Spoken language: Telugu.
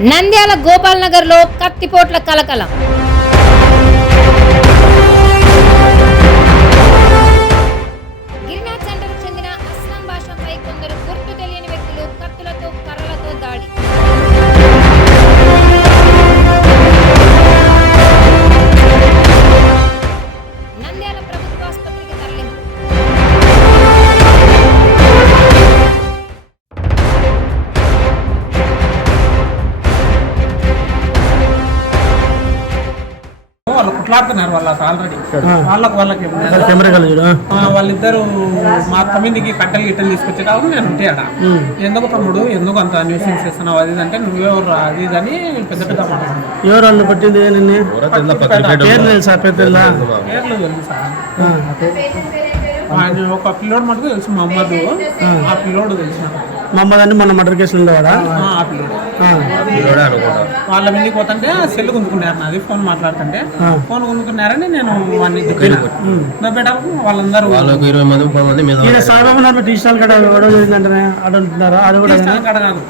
నంద్యాల గోపాల్ నగర్ లో కత్తిపోట్ల కలకలం. గిరినాథ్ సెంటర్కు చెందిన అస్లాం భాషపై కొందరు గుర్తు తెలియని వ్యక్తులు కత్తులతో కర్రలతో దాడి. నంద్యాల ప్రభుత్వ ఆసుపత్రికి తరలింపు. వాళ్ళు కుట్లాడుతున్నారు ఆల్రెడీ వాళ్ళకి వాళ్ళిద్దరు మా తమ్మిదికి కట్టెలు గిట్టెలు తీసుకొచ్చేటప్పుడు నేను ఉంటే అడ ఎందుకు తమ్ముడు ఎందుకు అంత న్యూసెన్స్ చేస్తున్నావు అది అంటే నువ్వెవరు అది ఇదని పెద్ద పెద్ద మాట్లాడుతున్నావు. ఎవరు పట్టింది పేర్లు తెలుసా? పేర్లు తెలుసు ఆయన ఒక పిల్లోడు మటుకు తెలుసు మహమ్మద్. ఆ పిల్లోడు తెలిసిన మహమ్మద్ అంటే మన మర్డర్ కేసులు ఉండేవాడా? ఆ పిల్లోడు వాళ్ళ మీదకి పోతుంటే సెల్ గుంజుకున్నారు, నాది ఫోన్ మాట్లాడుతుంటే ఫోన్ గుంజుకున్నారని నేను వాడిని పెట్టకు వాళ్ళందరూ సాయిబాబు డిజిటల్ కడ గొడవ జరిగిందంటే అడుగుతున్నారా? అది కూడా కాదు.